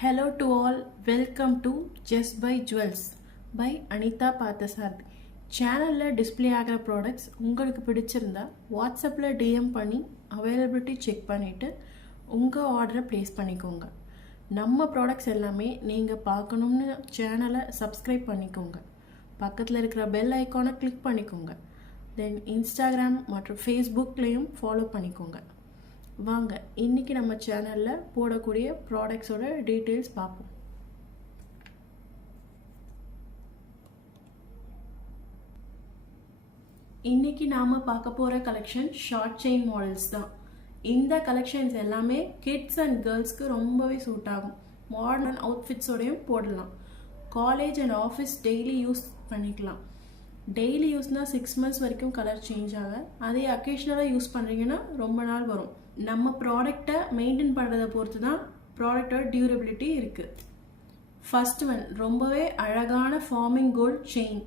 Hello to all, welcome to Just by Jewels by Anita Pathasarthi. சேனலில் display ஆகிற products உங்களுக்கு பிடிச்சிருந்தா வாட்ஸ்அப்பில் டிஎம் பண்ணி அவைலபிலிட்டி செக் பண்ணிவிட்டு உங்கள் ஆர்டரை ப்ளேஸ் பண்ணிக்கோங்க. நம்ம ப்ராடக்ட்ஸ் எல்லாமே நீங்கள் பார்க்கணும்னு சேனலை சப்ஸ்கிரைப் பண்ணிக்கோங்க. பக்கத்தில் இருக்கிற பெல் ஐக்கானை கிளிக் பண்ணிக்கோங்க. தென் இன்ஸ்டாகிராம் மற்றும் ஃபேஸ்புக்லேயும் ஃபாலோ பண்ணிக்கோங்க. வாங்க இன்னைக்கு நம்ம சேனலில் போடக்கூடிய ப்ராடக்ட்ஸோட டீட்டெயில்ஸ் பார்ப்போம். இன்னைக்கு நாம் பார்க்க போகிற கலெக்ஷன் ஷார்ட் செயின் மாடல்ஸ் தான். இந்த கலெக்ஷன்ஸ் எல்லாமே கிட்ஸ் அண்ட் கேர்ள்ஸ்க்கு ரொம்பவே சூட் ஆகும். மாடர்ன் அவுட்ஃபிட்ஸோடையும் போடலாம். College and office daily use பண்ணிக்கலாம். டெய்லி யூஸ்னால் 6 months வரைக்கும் கலர் சேஞ்ச் ஆக, அதே அக்கேஷ்னலாக யூஸ் பண்ணுறீங்கன்னா ரொம்ப நாள் வரும். நம்ம ப்ராடக்டை மெயின்டைன் பண்ணுறதை பொறுத்து தான் ப்ராடக்டோட டியூரபிலிட்டி இருக்குது. ஃபர்ஸ்ட் ஒன் ரொம்பவே அழகான ஃபார்மிங் கோல்டு செயின்.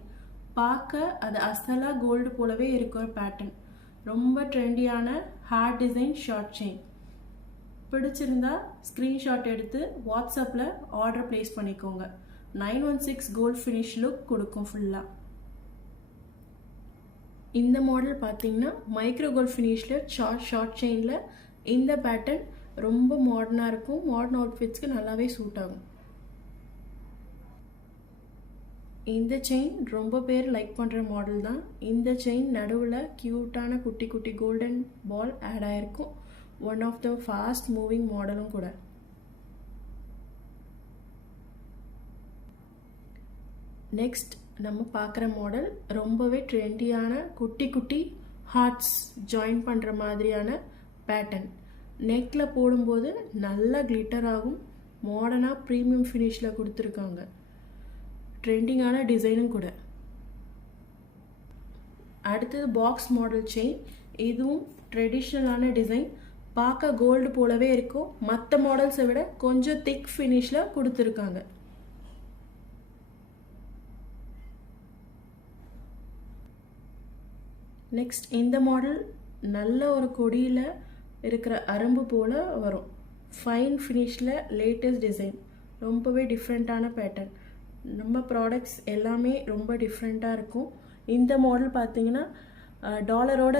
பார்க்க அது அசலாக கோல்டு போலவே இருக்கிற பேட்டர்ன். ரொம்ப ட்ரெண்டியான ஹார்ட் டிசைன் ஷார்ட் செயின். பிடிச்சிருந்தா ஸ்க்ரீன்ஷாட் எடுத்து வாட்ஸ்அப்பில் ஆர்டர் ப்ளேஸ் பண்ணிக்கோங்க. 916 கோல்டு ஃபினிஷ் லுக் கொடுக்கும் ஃபுல்லாக. இந்த மாடல் பார்த்தீங்கன்னா மைக்ரோ கோல்ட் ஃபினிஷில் ஷார்ட் செயினில் இந்த பேட்டர்ன் ரொம்ப மாடர்னாக இருக்கும். மாடர்ன் அவுட்ஃபிட்ஸ்க்கு நல்லாவே சூட் ஆகும். இந்த செயின் ரொம்ப பேர் லைக் பண்ணுற மாடல் தான். இந்த செயின் நடுவில் க்யூட்டான குட்டி குட்டி கோல்டன் பால் ஆட் ஆகிருக்கும். One of the fast moving மாடலும் கூட. நெக்ஸ்ட் நம்ம பார்க்குற மாடல் ரொம்பவே ட்ரெண்டியான குட்டி குட்டி ஹார்ட்ஸ் ஜாயின் பண்ணுற மாதிரியான பேட்டர்ன். நெக்கில் போடும்போது நல்லா கிளிட்டர் ஆகும். மாடர்னாக ப்ரீமியம் ஃபினிஷில் கொடுத்துருக்காங்க. ட்ரெண்டிங்கான டிசைனும் கூட. அடுத்தது பாக்ஸ் மாடல் செயின். இதுவும் ட்ரெடிஷ்னலான டிசைன். பார்க்க கோல்டு போலவே இருக்கும். மற்ற மாடல்ஸை விட கொஞ்சம் திக் ஃபினிஷில் கொடுத்துருக்காங்க. நெக்ஸ்ட் இந்த மாடல் நல்ல ஒரு கொடியில் இருக்கிற அரும்பு போல் வரும். ஃபைன் ஃபினிஷில் லேட்டஸ்ட் டிசைன். ரொம்பவே டிஃப்ரெண்ட்டான பேட்டர்ன். நம்ம ப்ராடக்ட்ஸ் எல்லாமே ரொம்ப டிஃப்ரெண்ட்டாக இருக்கும். இந்த மாடல் பார்த்தீங்கன்னா டாலரோட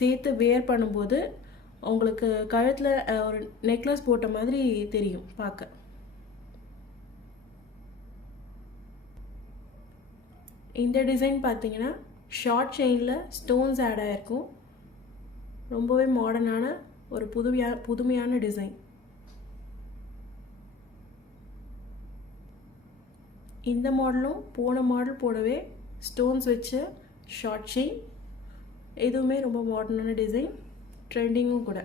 சேர்த்து வேர் பண்ணும்போது உங்களுக்கு கழுத்தில் ஒரு நெக்லஸ் போட்ட மாதிரி தெரியும் பார்க்க. இந்த டிசைன் பார்த்தீங்கன்னா ஷார்ட் செயினில் ஸ்டோன்ஸ் ஆட் ஆகிருக்கும். ரொம்பவே மாடர்னான ஒரு புதுமையான டிசைன். இந்த மாடலும் போன மாடல் போடவே ஸ்டோன்ஸ் வச்ச ஷார்ட் செயின். எதுவுமே ரொம்ப மாடர்னான டிசைன். ட்ரெண்டிங்கும் கூட.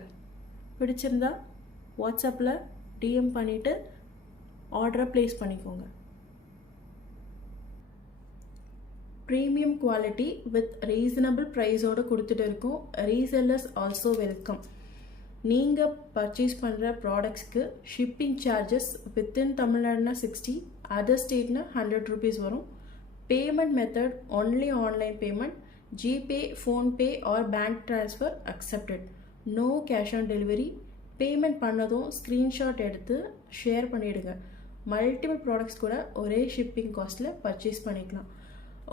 பிடிச்சிருந்தா வாட்ஸ்அப்பில் டிஎம் பண்ணிவிட்டு ஆர்டரை ப்ளேஸ் பண்ணிக்கோங்க. ப்ரீமியம் குவாலிட்டி வித் ரீசனபிள் ப்ரைஸோடு கொடுத்துட்டு இருக்கோம். Resellers also welcome. நீங்கள் பர்ச்சேஸ் பண்ணுற ப்ராடக்ட்ஸ்க்கு ஷிப்பிங் சார்ஜஸ் வித்தின் தமிழ்நாடுனா 60, அதர் ஸ்டேட்னா 100 rupees வரும். Payment method only online payment. GPay, PhonePe or bank transfer accepted. No cash on delivery. Payment பண்ணதும் ஸ்க்ரீன்ஷாட் எடுத்து ஷேர் பண்ணிவிடுங்க. மல்டிபிள் ப்ராடக்ட்ஸ் கூட ஒரே ஷிப்பிங் காஸ்ட்டில் பர்ச்சேஸ் பண்ணிக்கலாம்.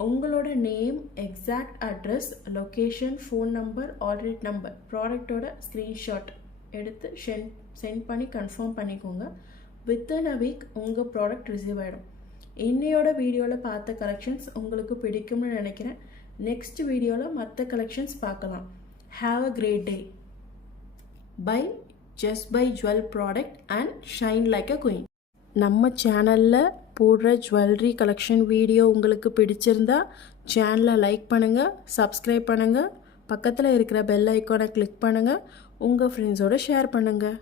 உங்களோட name, exact address, location, phone number, order number, ப்ராடக்டோட ஸ்க்ரீன்ஷாட் எடுத்து சென்ட் பண்ணி கன்ஃபார்ம் பண்ணிக்கோங்க. வித்தின் அ வீக் உங்கள் ப்ராடக்ட் ரிசீவ் ஆகிடும். இன்னையோட வீடியோவில் பார்த்த கலெக்ஷன்ஸ் உங்களுக்கு பிடிக்கும்னு நினைக்கிறேன். நெக்ஸ்ட் வீடியோவில் மற்ற கலெக்ஷன்ஸ் பார்க்கலாம். Have a great day. Buy just buy jewel product and shine like a queen. நம்ம சேனலில் போடுற ஜுவல்லரி கலெக்ஷன் வீடியோ உங்களுக்கு பிடிச்சிருந்தா சேனலை லைக் பண்ணுங்கள், சப்ஸ்கிரைப் பண்ணுங்கள், பக்கத்தில் இருக்கிற பெல் ஐக்கானை கிளிக் பண்ணுங்கள், உங்கள் ஃப்ரெண்ட்ஸோடு ஷேர் பண்ணுங்கள்.